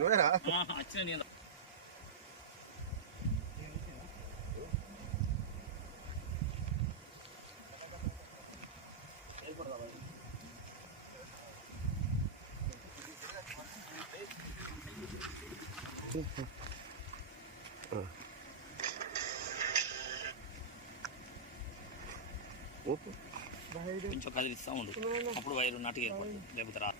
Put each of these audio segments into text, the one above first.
నువ్వేరా కొంచెం కదిలిస్తూ ఉండు, అప్పుడు వైరు నాటికి ఏర్పడుతుంది, లేకపోతే రా.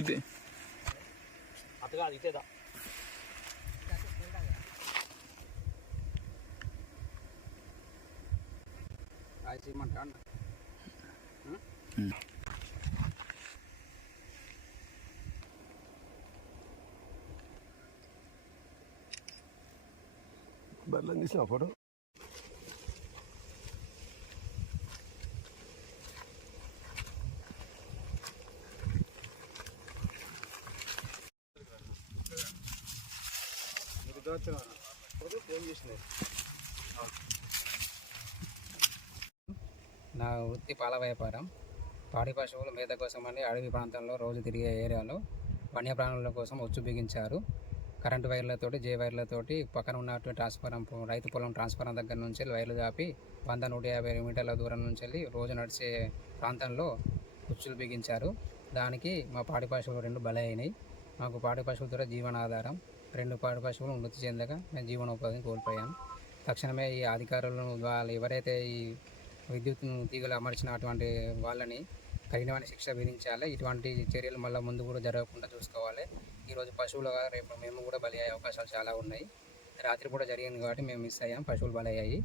ఇది అతగా ఇతేదా బర్రెలను తీసిన ఫోటో నా వృత్తి పాల వ్యాపారం. పాడి పశువుల మేత కోసమని అడవి ప్రాంతంలో రోజు తిరిగే ఏరియాలో వన్యప్రాణుల కోసం ఉచ్చు బిగించారు. కరెంటు వైర్లతోటి, వైర్లతోటి పక్కన ఉన్నటువంటి రైతు పొలం ట్రాన్స్ఫారం దగ్గర నుంచి వైర్లు దాపి 100-150 మీటర్ల దూరం నుంచి వెళ్ళి రోజు నడిచే ప్రాంతంలో ఉచ్చులు బిగించారు. దానికి మా పాడి పశువులు 2 బలైనాయి. మాకు పాడి పశువుల ద్వారా జీవనాధారం. 2 పాడి పశువులు మృతి చెందక మేము జీవనోపాధిని కోల్పోయాం. తక్షణమే ఈ అధికారులను వాళ్ళు ఎవరైతే ఈ విద్యుత్ తీగలు అమర్చినటువంటి వాళ్ళని కఠినమైన శిక్ష విధించాలి. ఇటువంటి చర్యలు మళ్ళీ ముందు కూడా జరగకుండా చూసుకోవాలి. ఈరోజు పశువులుగా రేపు మేము కూడా బలి అయ్యే అవకాశాలు చాలా ఉన్నాయి. రాత్రి కూడా జరిగింది కాబట్టి మేము మిస్ అయ్యాం, పశువులు బలి అయ్యాయి.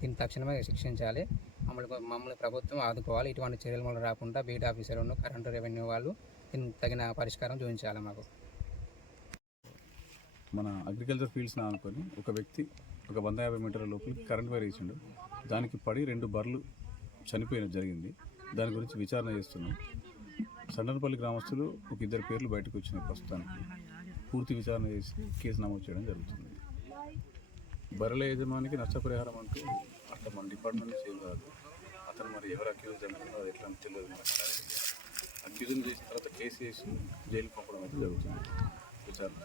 దీన్ని తక్షణమే శిక్షించాలి. మమ్మల్ని ప్రభుత్వం ఆదుకోవాలి. ఇటువంటి చర్యలు మళ్ళీ రాకుండా బీట్ ఆఫీసర్లను, కరెంటు, రెవెన్యూ వాళ్ళు దీనికి తగిన పరిష్కారం చూపించాలి. మాకు మన అగ్రికల్చర్ ఫీల్డ్స్ని అనుకొని ఒక వ్యక్తి ఒక 150 మీటర్ల లోపలికి కరెంట్ వైర్ వేసిండు. దానికి పడి 2 బర్రెలు చనిపోయిన జరిగింది. దాని గురించి విచారణ చేస్తున్నాం. సండనపల్లి గ్రామస్తులు ఒక 2 పేర్లు బయటకు వచ్చిన ప్రస్తుతానికి పూర్తి విచారణ చేసి కేసు నమోదు చేయడం జరుగుతుంది. బర్రెల యజమానికి నష్టపరిహారం అంటూ అట్లా మన డిపార్ట్మెంట్ నుంచి ఏం కాదు. అతను మరి ఎవరు అక్యూజ్ అంటున్నారో అది ఎట్లా తెలియదు. అక్యూజ్ని చేసిన తర్వాత కేసు చేసి జైలు పంపడం అయితే జరుగుతుంది విచారణ.